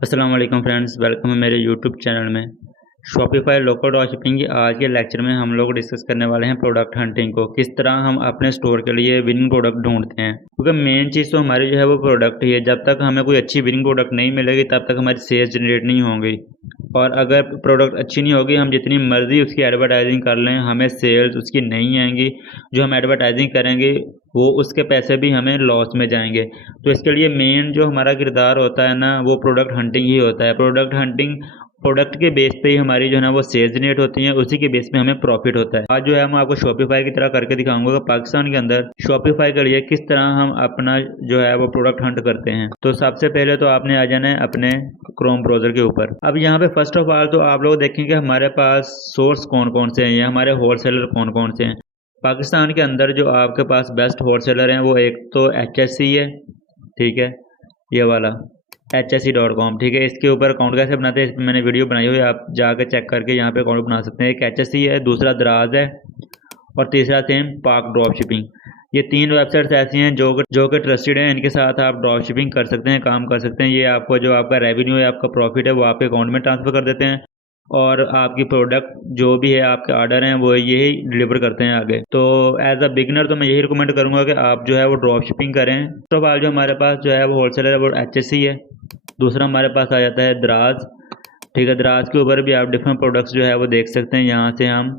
अस्सलाम वालेकुम friends, welcome है मेरे यूट्यूब चैनल में। शॉपिफाई लोकल ड्रॉप शिपिंग की आज के लेक्चर में हम लोग डिस्कस करने वाले हैं प्रोडक्ट हंटिंग को, किस तरह हम अपने स्टोर के लिए विनिंग प्रोडक्ट ढूंढते हैं। क्योंकि मेन चीज़ तो हमारी जो है वो प्रोडक्ट ही है। जब तक हमें कोई अच्छी विनिंग प्रोडक्ट नहीं मिलेगी तब तक हमारी सेल्स जनरेट नहीं होंगी, और अगर प्रोडक्ट अच्छी नहीं होगी, हम जितनी मर्जी उसकी एडवर्टाइजिंग कर लें, हमें सेल्स उसकी नहीं आएंगी। जो हम एडवर्टाइजिंग करेंगे वो उसके पैसे भी हमें लॉस में जाएंगे। तो इसके लिए मेन जो हमारा किरदार होता है ना, वो प्रोडक्ट हंटिंग ही होता है। प्रोडक्ट हंटिंग प्रोडक्ट के बेस पे ही हमारी जो है ना वो सेल्स जनरेट होती हैं, उसी के बेस पे हमें प्रॉफिट होता है। आज जो है मैं आपको शॉपिफाई की तरह करके दिखाऊंगा कि पाकिस्तान के अंदर शॉपिफाई के लिए किस तरह हम अपना जो है वो प्रोडक्ट हंट करते हैं। तो सबसे पहले तो आपने आ जाना है अपने क्रोम ब्राउजर के ऊपर। अब यहाँ पे फर्स्ट ऑफ ऑल तो आप लोग देखेंगे हमारे पास सोर्स कौन कौन से हैं या हमारे होलसेलर कौन कौन से हैं। पाकिस्तान के अंदर जो आपके पास बेस्ट होलसेलर हैं वो एक तो HSC है, ठीक है, ये वाला HSC.com, ठीक है। इसके ऊपर अकाउंट कैसे बनाते हैं इस पर मैंने वीडियो बनाई हुई है, आप जाकर चेक करके यहाँ पे अकाउंट बना सकते हैं। एक HSC है, दूसरा दराज है और तीसरा सेम पाक ड्रॉप शिपिंग। ये तीन वेबसाइट्स ऐसी हैं जो कि ट्रस्टेड हैं। इनके साथ आप ड्रॉप शिपिंग कर सकते हैं, काम कर सकते हैं। ये आपको जो आपका रेवेन्यू है, आपका प्रॉफिट है, वो आपके अकाउंट में ट्रांसफ़र कर देते हैं, और आपकी प्रोडक्ट जो भी है, आपके ऑर्डर हैं, वो यही डिलीवर करते हैं आगे। तो एज अ बिगिनर तो मैं यही रिकमेंड करूँगा कि आप जो है वो ड्रॉप शिपिंग करें। तो जो हमारे पास जो है वो होलसेलर है वो HSC है। दूसरा हमारे पास आ जाता है दराज, ठीक है। दराज के ऊपर भी आप डिफरेंट प्रोडक्ट्स जो है वो देख सकते हैं, यहाँ से हम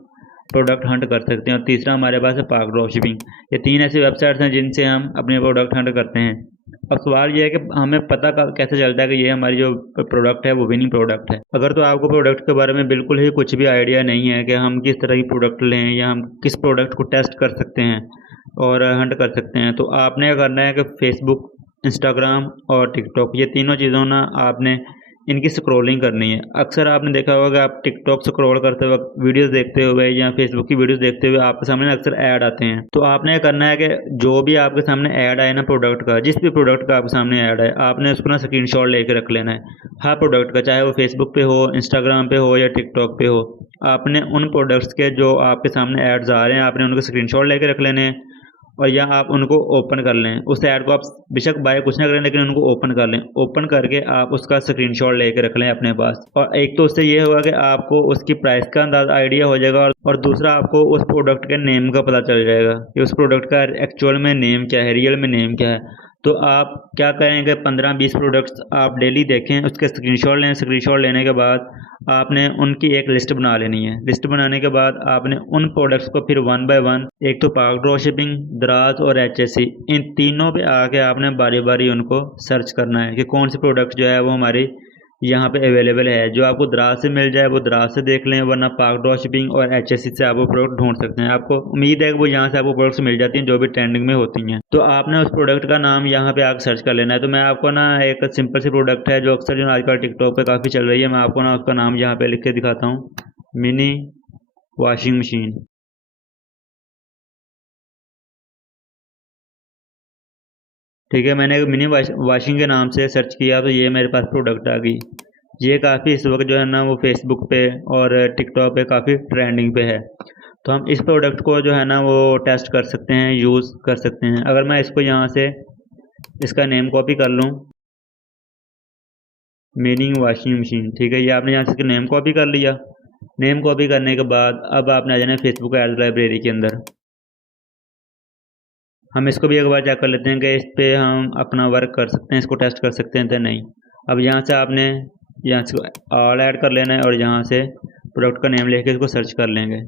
प्रोडक्ट हंट कर सकते हैं। और तीसरा हमारे पास है पाक ड्रॉप शिपिंग। ये तीन ऐसी वेबसाइट्स हैं जिनसे हम अपने प्रोडक्ट हंट करते हैं। अब सवाल ये है कि हमें पता कैसे चलता है कि ये हमारी जो प्रोडक्ट है वो विनिंग प्रोडक्ट है। अगर तो आपको प्रोडक्ट के बारे में बिल्कुल ही कुछ भी आइडिया नहीं है कि हम किस तरह की प्रोडक्ट लें या हम किस प्रोडक्ट को टेस्ट कर सकते हैं और हंट कर सकते हैं, तो आपने करना है कि फेसबुक, इंस्टाग्राम और टिकटॉक, ये तीनों चीज़ों ना आपने इनकी स्क्रॉलिंग करनी है। अक्सर आपने देखा होगा कि आप टिकटॉक स्क्रॉल करते वक्त, वीडियोस देखते हुए या फेसबुक की वीडियोस देखते हुए आपके सामने अक्सर ऐड आते हैं। तो आपने करना है कि जो भी आपके सामने ऐड आए ना प्रोडक्ट का, जिस भी प्रोडक्ट का आपके सामने ऐड आए, आपने उसको ना स्क्रीनशॉट लेके रख लेना है हर प्रोडक्ट का, चाहे वो फेसबुक पे हो, इंस्टाग्राम पे हो या टिकटॉक पे हो। आपने उन प्रोडक्ट्स के जो आपके सामने एड्स आ रहे हैं, आपने उनको स्क्रीनशॉट लेके रख लेने हैं, और या आप उनको ओपन कर लें। उस ऐड को आप बेशक बाय कुछ ना करें, लेकिन उनको ओपन कर लें। ओपन करके आप उसका स्क्रीनशॉट लेके रख लें अपने पास। और एक तो उससे ये होगा कि आपको उसकी प्राइस का अंदाज़ा आइडिया हो जाएगा, और दूसरा आपको उस प्रोडक्ट के नेम का पता चल जाएगा कि उस प्रोडक्ट का एक्चुअल में नेम क्या है, रियल में नेम क्या है। तो आप क्या करेंगे, 15-20 प्रोडक्ट्स आप डेली देखें, उसके स्क्रीनशॉट लें। स्क्रीनशॉट लेने के बाद आपने उनकी एक लिस्ट बना लेनी है। लिस्ट बनाने के बाद आपने उन प्रोडक्ट्स को फिर वन बाय वन, एक तो पाक ड्रॉप शिपिंग, दराज और HSC, इन तीनों पे आके आपने बारी बारी उनको सर्च करना है कि कौन सी प्रोडक्ट जो है वो हमारी यहाँ पे अवेलेबल है। जो आपको दराज से मिल जाए वो दराज से देख लें, वरना पाक ड्रॉप शिपिंग और HSC से आप वो प्रोडक्ट ढूंढ सकते हैं। आपको उम्मीद है कि वो यहाँ से आपको प्रोडक्ट्स मिल जाती हैं जो भी ट्रेंडिंग में होती हैं। तो आपने उस प्रोडक्ट का नाम यहाँ पे आकर सर्च कर लेना है। तो मैं आपको ना एक सिंपल सी प्रोडक्ट है जो अक्सर जो आजकल टिकटॉक पे काफ़ी चल रही है, मैं आपको ना उसका नाम यहाँ पे लिख के दिखाता हूँ, मिनी वॉशिंग मशीन। ठीक है, मैंने मिनी वॉशिंग के नाम से सर्च किया तो ये मेरे पास प्रोडक्ट आ गई। ये काफ़ी इस वक्त जो है ना वो फेसबुक पे और टिकटॉक पे काफ़ी ट्रेंडिंग पे है। तो हम इस प्रोडक्ट को जो है ना वो टेस्ट कर सकते हैं, यूज़ कर सकते हैं। अगर मैं इसको यहाँ से इसका नेम कॉपी कर लूँ, मिनी वॉशिंग मशीन, ठीक है, ये आपने यहाँ से इसका नेम कॉपी कर लिया। नेम कॉपी करने के बाद अब आपने आ जाना है फेसबुक एड्स लाइब्रेरी के अंदर। हम इसको भी एक बार चेक कर लेते हैं कि इस पे हम अपना वर्क कर सकते हैं, इसको टेस्ट कर सकते हैं तो नहीं। अब यहाँ से आपने यहाँ से ऑल ऐड कर लेना है और यहाँ से प्रोडक्ट का नेम लेके इसको सर्च कर लेंगे।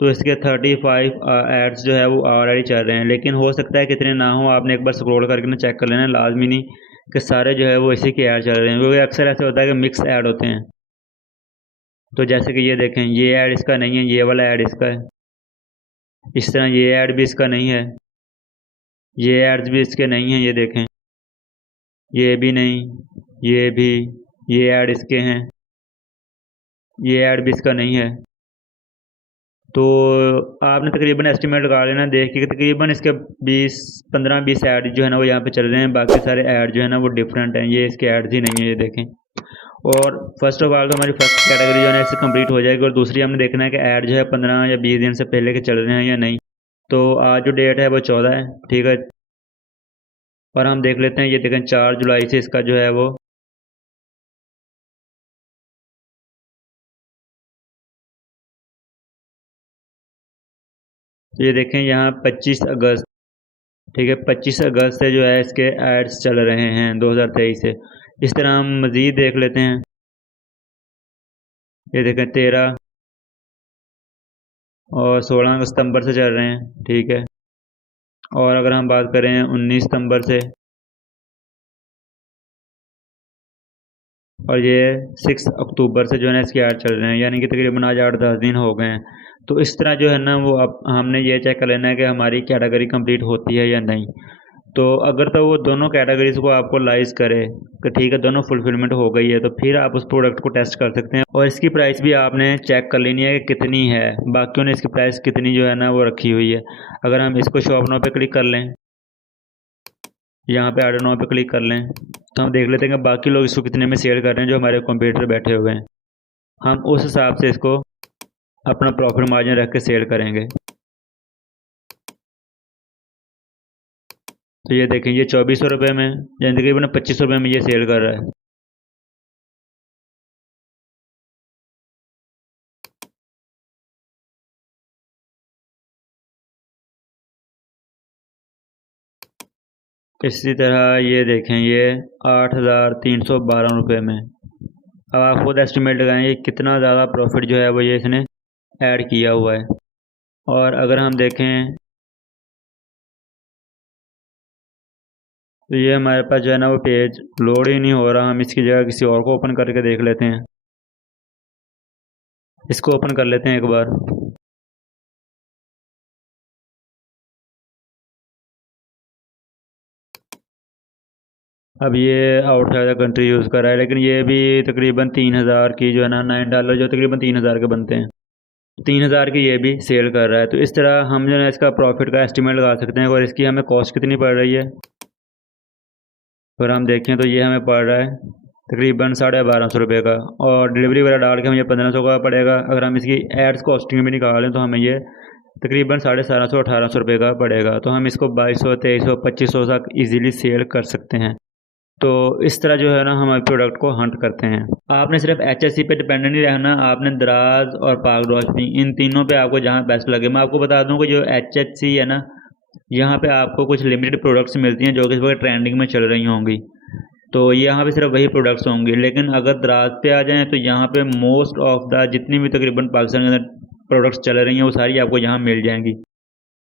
तो इसके 35 एड्स जो है वो ऑलरेडी चल रहे हैं, लेकिन हो सकता है कितने ना हो। आपने एक बार स्क्रॉल करके ना चेक कर लेना, लाजमी नहीं कि सारे जो है वो इसी के ऐड चल रहे हैं, क्योंकि अक्सर ऐसा होता है कि मिक्स ऐड होते हैं। तो जैसे कि ये देखें, ये ऐड इसका नहीं है, ये वाला ऐड इसका है। इस तरह ये ऐड भी इसका नहीं है, ये एड्स भी इसके नहीं हैं, ये देखें, ये भी नहीं, ये भी, ये ऐड इसके हैं, ये ऐड भी इसका नहीं है। तो आपने तकरीबन एस्टिमेट लगा लेना देख के कि तकरीबन इसके 15-20 ऐड जो है ना वो यहाँ पे चल रहे हैं। बाकी सारे ऐड जो है ना वो डिफरेंट हैं, ये इसके ऐड्स ही नहीं है, ये देखें। और फर्स्ट ऑफ ऑल तो हमारी फर्स्ट कैटेगरी जो है इससे कंप्लीट हो जाएगी, और दूसरी हमने देखना है कि ऐड जो है 15 या 20 दिन से पहले के चल रहे हैं या नहीं। तो आज जो डेट है वो 14 है, ठीक है। और हम देख लेते हैं, ये देखें 4 जुलाई से इसका जो है वो तो ये देखें यहाँ 25 अगस्त, ठीक है, 25 अगस्त से जो है इसके एड्स चल रहे हैं 2023 से। इस तरह हम मज़ीद देख लेते हैं, ये देखें 13 और 16 सितंबर से चल रहे हैं, ठीक है। और अगर हम बात करें 19 सितंबर से, और ये 6 अक्टूबर से जो है ना इसके ऐड चल रहे हैं, यानी कि तकरीबन आज 8-10 दिन हो गए हैं। तो इस तरह जो है ना वो अब हमने ये चेक कर लेना है कि हमारी कैटेगरी कंप्लीट होती है या नहीं। तो अगर तो वो दोनों कैटेगरीज को आपको लाइज करे कि ठीक है दोनों फुलफिलमेंट हो गई है, तो फिर आप उस प्रोडक्ट को टेस्ट कर सकते हैं। और इसकी प्राइस भी आपने चेक कर लेनी है कि कितनी है, बाकियों ने इसकी प्राइस कितनी जो है ना वो रखी हुई है। अगर हम इसको शॉप नाउ पे क्लिक कर लें, यहाँ पे ऑर्डर नाउ पे क्लिक कर लें, तो हम देख लेते हैं कि बाकी लोग इसको कितने में सेल कर रहे हैं जो हमारे कंप्यूटर बैठे हुए हैं। हम उस हिसाब से इसको अपना प्रॉफिट मार्जिन रख के सेल करेंगे। तो ये देखें, ये 2400 रुपये में यानी तकरीबन 2500 रुपये में ये सेल कर रहा है। इसी तरह ये देखें, ये 8312 रुपये में। अब आप खुद एस्टिमेट लगाएं ये कितना ज़्यादा प्रॉफिट जो है वो ये इसने ऐड किया हुआ है। और अगर हम देखें तो ये हमारे पास जो है ना वो पेज लोड ही नहीं हो रहा। हम इसकी जगह किसी और को ओपन करके देख लेते हैं। इसको ओपन कर लेते हैं एक बार। अब ये आउटसाइड द कंट्री यूज़ कर रहा है, लेकिन ये भी तकरीबन 3000 की जो है ना $9 जो तकरीबन 3000 के बनते हैं, 3000 की ये भी सेल कर रहा है। तो इस तरह हम जो है इसका प्रॉफिट का एस्टिमेट लगा सकते हैं। और इसकी हमें कॉस्ट कितनी पड़ रही है, अगर हम देखें तो ये हमें पड़ रहा है तकरीबन 1250 रुपये का, और डिलीवरी वगैरह डाल के हमें 1500 का पड़ेगा। अगर हम इसकी एड्स कॉस्टिंग भी निकालें तो हमें ये तकरीबन 1750-1800 रुपये का पड़ेगा। तो हम इसको 2200, 2300, 2500 तक ईजिली सेल कर सकते हैं। तो इस तरह जो है ना हम प्रोडक्ट को हंट करते हैं। आपने सिर्फ एचएससी पे डिपेंडेंट नहीं रहना, आपने दराज और पाक ड्रॉशिपिंग इन तीनों पे आपको जहाँ बेस्ट लगे। मैं आपको बता दूं कि जो एचएससी है ना, यहाँ पे आपको कुछ लिमिटेड प्रोडक्ट्स मिलती हैं जो कि इस वक्त ट्रेंडिंग में चल रही होंगी, तो यहाँ पे सिर्फ वही प्रोडक्ट्स होंगे। लेकिन अगर दराज पे आ जाएँ तो यहाँ पे मोस्ट ऑफ द जितनी भी तकरीबन पाकिस्तान के अंदर प्रोडक्ट्स चल रही हैं वो सारी आपको यहाँ मिल जाएंगी।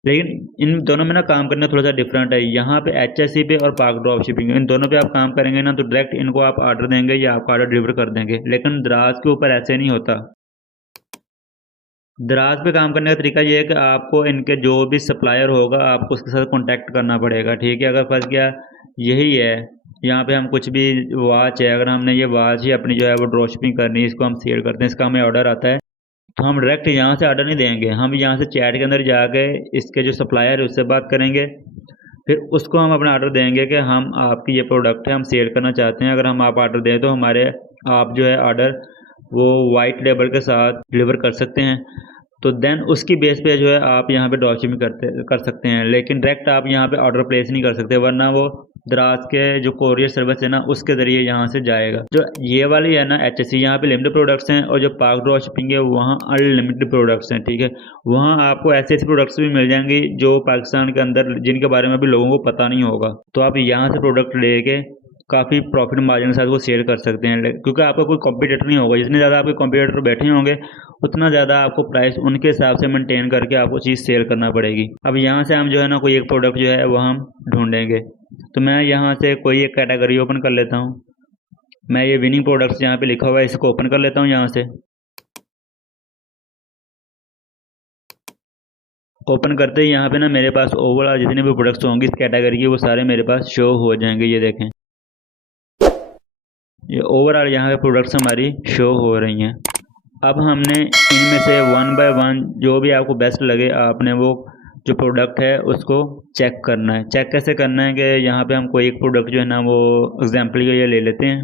लेकिन इन दोनों में ना काम करना थोड़ा सा डिफरेंट है। यहाँ पे एचएससी पे और पाक ड्रॉप शिपिंग इन दोनों पे आप काम करेंगे ना तो डायरेक्ट इनको आप ऑर्डर देंगे या आपका ऑर्डर डिलीवर कर देंगे। लेकिन दराज के ऊपर ऐसे नहीं होता। दराज पे काम करने का तरीका ये है कि आपको इनके जो भी सप्लायर होगा आपको उसके साथ कॉन्टैक्ट करना पड़ेगा, ठीक है। अगर फंस गया, यही है, यहाँ पे हम कुछ भी वॉच है, अगर हमने ये वॉच ही अपनी जो है वो ड्रॉप शिपिंग करनी है, इसको हम सेल करते हैं, इसका हमें ऑर्डर आता है, तो हम डायरेक्ट यहाँ से ऑर्डर नहीं देंगे। हम यहाँ से चैट के अंदर जाके इसके जो सप्लायर है उससे बात करेंगे, फिर उसको हम अपना ऑर्डर देंगे कि हम आपकी ये प्रोडक्ट है हम सेल करना चाहते हैं। अगर हम आप ऑर्डर दें तो हमारे आप जो है ऑर्डर वो वाइट लेबल के साथ डिलीवर कर सकते हैं। तो देन उसकी बेस पे जो है आप यहाँ पे ड्रॉप शिपिंग कर सकते हैं। लेकिन डायरेक्ट आप यहाँ पे ऑर्डर प्लेस नहीं कर सकते, वरना वो दराज के जो कोरियर सर्विस है ना उसके ज़रिए यहाँ से जाएगा। जो ये वाली है ना एचएससी, यहाँ पे लिमिटेड प्रोडक्ट्स हैं, और जो पाक ड्रॉप शिपिंग है वहाँ अनलिमिटेड प्रोडक्ट्स हैं, ठीक है। वहाँ आपको ऐसे ऐसे प्रोडक्ट्स भी मिल जाएंगे जो पाकिस्तान के अंदर जिनके बारे में भी लोगों को पता नहीं होगा। तो आप यहाँ से प्रोडक्ट लेके काफ़ी प्रॉफिट मार्जिन के साथ वो सेल कर सकते हैं, क्योंकि आपका कोई कॉम्पिटिटर नहीं होगा। जितने ज़्यादा आपके कॉम्पिटिटर बैठे होंगे उतना ज़्यादा आपको प्राइस उनके हिसाब से मेंटेन करके आपको चीज़ सेल करना पड़ेगी। अब यहाँ से हम जो है ना कोई एक प्रोडक्ट जो है वो हम ढूंढेंगे। तो मैं यहाँ से कोई एक कैटेगरी ओपन कर लेता हूँ। मैं ये विनिंग प्रोडक्ट्स यहाँ पे लिखा हुआ है इसको ओपन कर लेता हूँ। यहाँ से ओपन करते ही यहाँ पे ना मेरे पास ओवरऑल जितने भी प्रोडक्ट्स होंगे इस कैटेगरी के वो सारे मेरे पास शो हो जाएंगे। ये देखें, ये ओवरऑल यहाँ पे प्रोडक्ट्स हमारी शो हो रही हैं। अब हमने इनमें से वन बाय वन जो भी आपको बेस्ट लगे आपने वो जो प्रोडक्ट है उसको चेक करना है। चेक कैसे करना है कि यहाँ पे हम कोई एक प्रोडक्ट जो है ना वो एग्जाम्पल के लिए ले लेते हैं।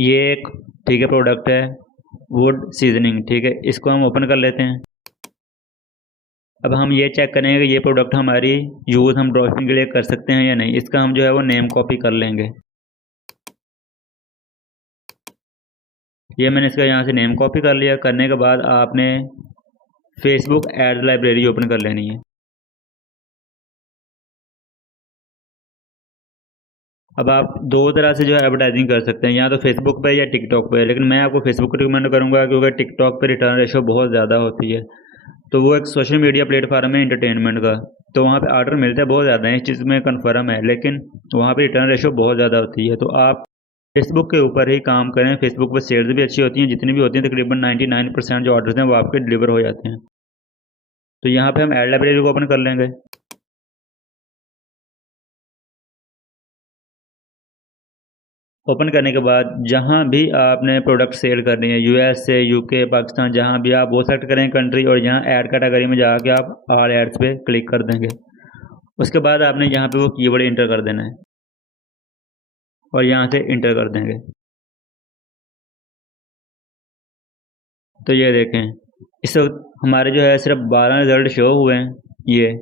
ये एक ठीक है प्रोडक्ट है वुड सीजनिंग, ठीक है, इसको हम ओपन कर लेते हैं। अब हम ये चेक करेंगे कि ये प्रोडक्ट हमारी यूज़ हम ड्रॉपशिपिंग के लिए कर सकते हैं या नहीं। इसका हम जो है वो नेम कॉपी कर लेंगे। ये मैंने इसका यहाँ से नेम कॉपी कर लिया। करने के बाद आपने फेसबुक एड लाइब्रेरी ओपन कर लेनी है। अब आप दो तरह से जो है एडवर्टाइजिंग कर सकते हैं, या तो फेसबुक पे या टिकटॉक पे, लेकिन मैं आपको फेसबुक रिकमेंड करूँगा क्योंकि टिकटॉक पे रिटर्न रेशो बहुत ज़्यादा होती है। तो वो एक सोशल मीडिया प्लेटफॉर्म है एंटरटेनमेंट का, तो वहाँ पे ऑर्डर मिलते हैं बहुत ज़्यादा हैं, इस चीज़ में कन्फर्म है, लेकिन वहाँ पे रिटर्न रेशो बहुत ज़्यादा होती है। तो आप फेसबुक के ऊपर ही काम करें। फेसबुक पर सेल्स भी अच्छी होती हैं, जितनी भी होती हैं तकरीबन 99% जो ऑर्डर्स हैं वो आपके डिलीवर हो जाते हैं। तो यहाँ पे हम एड लाइब्रेरी को ओपन कर लेंगे। ओपन करने के बाद जहाँ भी आपने प्रोडक्ट सेल करनी है, यूएस से यूके पाकिस्तान, जहाँ भी आप वो सेलेक्ट करें कंट्री, और यहाँ ऐड कैटेगरी में जाके आप ऑल एड्स पे क्लिक कर देंगे। उसके बाद आपने यहाँ पे वो कीवर्ड इंटर कर देना है और यहाँ से इंटर कर देंगे। तो ये देखें, इस वक्त हमारे जो है सिर्फ 12 रिजल्ट शो हुए हैं।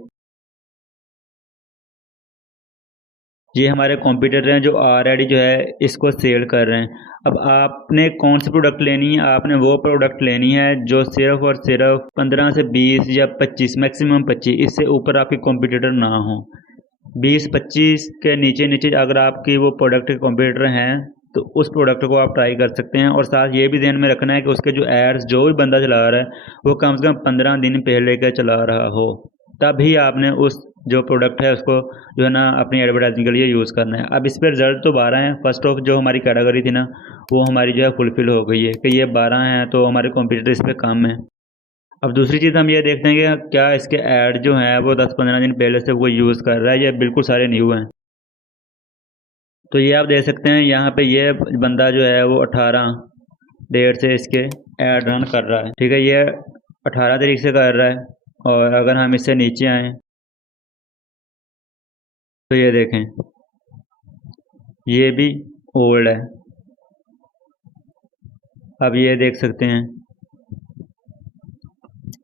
ये हमारे कॉम्पिटिटर हैं जो ऑलरेडी जो है इसको सेल कर रहे हैं। अब आपने कौन सी प्रोडक्ट लेनी है? आपने वो प्रोडक्ट लेनी है जो सिर्फ और सिर्फ 15 से 20 या 25, मैक्सिमम 25, इससे ऊपर आपके कॉम्पिटिटर ना हो। 20-25 के नीचे नीचे अगर आपकी वो प्रोडक्ट के कॉम्पिटिटर हैं तो उस प्रोडक्ट को आप ट्राई कर सकते हैं। और साथ ये भी ध्यान में रखना है कि उसके जो एड्स जो भी बंदा चला रहा है वो कम से कम 15 दिन पहले का चला रहा हो, तभी आपने उस जो प्रोडक्ट है उसको जो है ना अपनी एडवर्टाइजिंग के लिए यूज़ करना है। अब इस पर रिजल्ट तो 12 हैं। फर्स्ट ऑफ जो हमारी कैटेगरी थी ना वो हमारी जो है फुलफिल हो गई है कि ये 12 हैं, तो हमारे कॉम्पिटिटर इस पर कम है। अब दूसरी चीज़ हम ये देखते हैं कि क्या इसके ऐड जो हैं वो 10-15 दिन पहले से वो यूज़ कर रहा है या बिल्कुल सारे न्यू हैं। तो ये आप देख सकते हैं यहाँ पे ये बंदा जो है वो 18 डेट से इसके ऐड रन कर रहा है। ठीक है, ये 18 तारीख से कर रहा है। और अगर हम इससे नीचे आएँ तो ये देखें, ये भी ओल्ड है। अब ये देख सकते हैं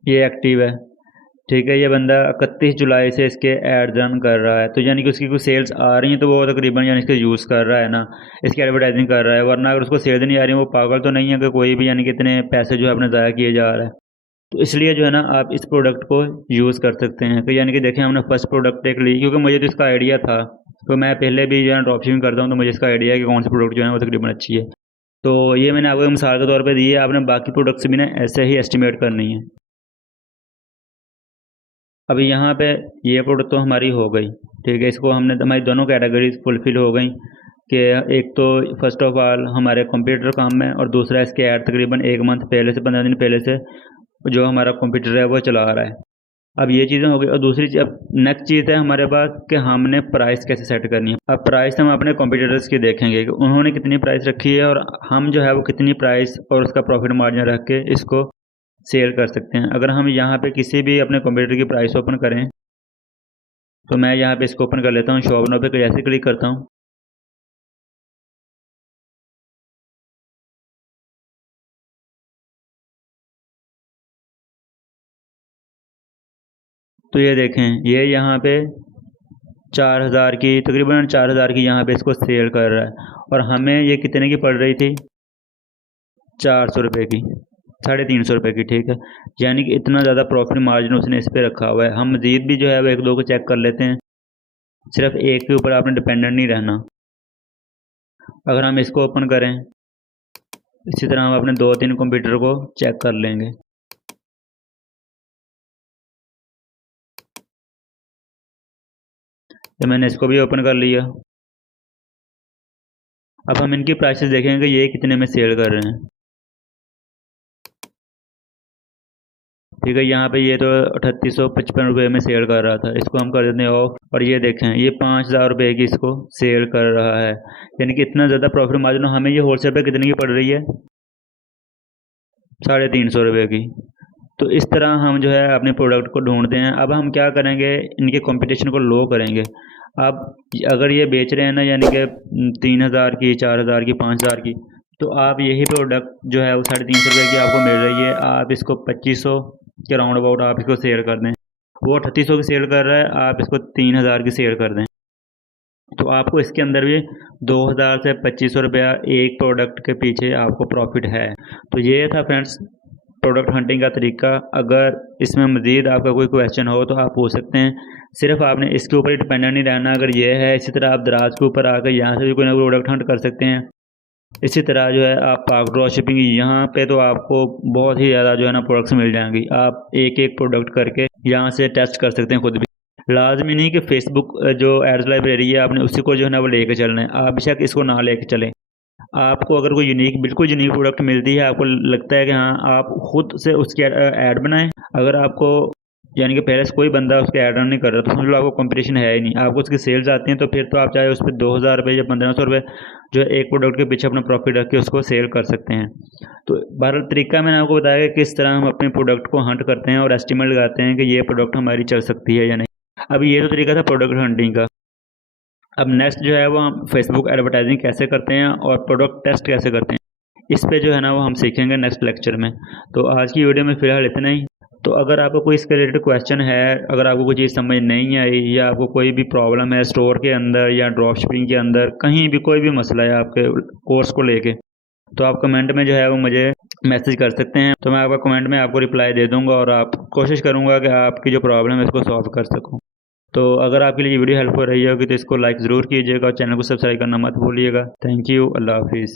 ये एक्टिव है। ठीक है, ये बंदा 31 जुलाई से इसके एड रन कर रहा है, तो यानी कि उसकी कुछ सेल्स आ रही हैं तो वो तकरीबन यानी इसके यूज़ कर रहा है ना, इसकी एडवर्टाइजिंग कर रहा है। वरना अगर उसको सेल्स नहीं आ रही है वो पागल तो नहीं है कि कोई भी यानी कि इतने पैसे जो है अपने ज़ाया किए जा रहा है। तो इसलिए जो है ना आप इस प्रोडक्ट को यूज़ कर सकते हैं। तो यानी कि देखें हमने फर्स्ट प्रोडक्ट एक ली, क्योंकि मुझे तो इसका आइडिया था, तो मैं पहले भी जो है ड्रॉप शिपिंग करता हूँ, तो मुझे इसका आइडिया है कि कौन सी प्रोडक्ट जो है वो तकरीबन अच्छी है। तो ये मैंने आपको मिसाल के तौर पे दी है, आपने बाकी प्रोडक्ट से भी ना ऐसे ही एस्टिमेट करनी है। अभी यहाँ पे ये प्रोडक्ट तो हमारी हो गई। ठीक है, इसको हमने हमारी दोनों कैटेगरीज फुलफिल हो गई कि एक तो फर्स्ट ऑफ ऑल हमारे कंप्यूटर काम में, और दूसरा इसके ऐड तकरीबन 1 मंथ पहले से 15 दिन पहले से जो हमारा कंप्यूटर है वो चला रहा है। अब ये चीज़ें हो गई। और दूसरी चीज़, अब नेक्स्ट चीज़ है हमारे पास कि हमने प्राइस कैसे सेट करनी है। अब प्राइस हम अपने कॉम्पिटिटर्स की देखेंगे कि उन्होंने कितनी प्राइस रखी है और हम जो है वो कितनी प्राइस और उसका प्रॉफिट मार्जिन रख के इसको सेल कर सकते हैं। अगर हम यहाँ पे किसी भी अपने कंप्यूटर की प्राइस ओपन करें, तो मैं यहाँ पे इसको ओपन कर लेता हूँ, शॉप नाउ पे जैसे क्लिक करता हूँ तो ये देखें, ये यहाँ पे 4000 की, तकरीबन 4000 की यहाँ पे इसको सेल कर रहा है। और हमें ये कितने की पड़ रही थी? 400 रुपये की, 350 रुपये की। ठीक है, यानी कि इतना ज़्यादा प्रॉफिट मार्जिन उसने इस पर रखा हुआ है। हम मज़ीद भी जो है वो 1-2 को चेक कर लेते हैं, सिर्फ एक के ऊपर आपने डिपेंडेंट नहीं रहना। अगर हम इसको ओपन करें, इसी तरह हम अपने 2-3 कंप्यूटर को चेक कर लेंगे। तो मैंने इसको भी ओपन कर लिया। अब हम इनकी प्राइसेस देखेंगे ये कितने में सेल कर रहे हैं। ठीक है, यहाँ पे ये तो 3855 रुपये में सेल कर रहा था, इसको हम कर देते हैं ऑफ। और ये देखें, ये 5000 रुपये की इसको सेल कर रहा है, यानी कि इतना ज़्यादा प्रॉफिट मार्जिन। हमें ये होलसेल पे कितने की पड़ रही है? 350 रुपये की। तो इस तरह हम जो है अपने प्रोडक्ट को ढूंढते हैं। अब हम क्या करेंगे, इनके कंपटीशन को लो करेंगे। अब अगर ये बेच रहे हैं ना यानी कि 3000 की, 4000 की, 5000 की, तो आप यही प्रोडक्ट जो है वो 350 रुपये की आपको मिल रही है, आप इसको 2500 के राउंड अबाउट आप इसको सेल कर दें। वो 3800 की सेल कर रहा है, आप इसको 3000 की सेल कर दें, तो आपको इसके अंदर भी 2000 से 2500 रुपया एक प्रोडक्ट के पीछे आपको प्रॉफिट है। तो ये था फ्रेंड्स प्रोडक्ट हंटिंग का तरीका। अगर इसमें मज़ीद आपका कोई क्वेश्चन हो तो आप पूछ सकते हैं। सिर्फ आपने इसके ऊपर ही डिपेंडेंट नहीं रहना। अगर ये है, इसी तरह आप दराज के ऊपर आकर यहाँ से भी कोई ना कोई प्रोडक्ट हंट कर सकते हैं। इसी तरह जो है आप पाक ड्रॉप शिपिंग, यहाँ पे तो आपको बहुत ही ज़्यादा जो है ना प्रोडक्ट्स मिल जाएंगी। आप एक एक प्रोडक्ट करके यहाँ से टेस्ट कर सकते हैं खुद भी। लाजमी नहीं कि फेसबुक जो एड्स लाइब्रेरी है आपने उसी को जो है ना वो लेके चलना है, आप बेशक इसको ना लेके चलें। आपको अगर कोई बिल्कुल यूनिक प्रोडक्ट मिलती है, आपको लगता है कि हाँ आप खुद से उसकी ऐड बनाएं। अगर आपको यानी कि पहले से कोई बंदा उसके ऐड रन नहीं कर रहा तो समझ लो आपको कंपटीशन है ही नहीं, आपको उसकी सेल्स आती हैं, तो फिर तो आप चाहे उस पर 2000 रुपये या 1500 रुपये जो है एक प्रोडक्ट के पीछे अपना प्रॉफिट रख के उसको सेल कर सकते हैं। तो बहरहाल तरीका मैंने आपको बताया कि किस तरह हम अपने प्रोडक्ट को हंट करते हैं और एस्टिमेट लगाते हैं कि ये प्रोडक्ट हमारी चल सकती है या नहीं। अब ये तो तरीका था प्रोडक्ट हंटिंग का। अब नेक्स्ट जो है वो हम फेसबुक एडवर्टाइजिंग कैसे करते हैं और प्रोडक्ट टेस्ट कैसे करते हैं, इस पे जो है ना वो हम सीखेंगे नेक्स्ट लेक्चर में। तो आज की वीडियो में फ़िलहाल इतना ही। तो अगर आपको कोई इसके रिलेटेड क्वेश्चन है, अगर आपको कोई चीज़ समझ नहीं आई या आपको कोई भी प्रॉब्लम है स्टोर के अंदर या ड्रॉप शिपिंग के अंदर, कहीं भी कोई भी मसला है आपके कोर्स को लेके, तो आप कमेंट में जो है वो मुझे मैसेज कर सकते हैं। तो मैं आपका कमेंट में आपको रिप्लाई दे दूंगा और आप कोशिश करूंगा कि आपकी जो प्रॉब्लम है इसको सॉल्व कर सकूं। तो अगर आपके लिए वीडियो हेल्पफुल रही होगी तो इसको लाइक ज़रूर कीजिएगा और चैनल को सब्सक्राइब करना मत भूलिएगा। Thank you. अल्लाह हाफिज़।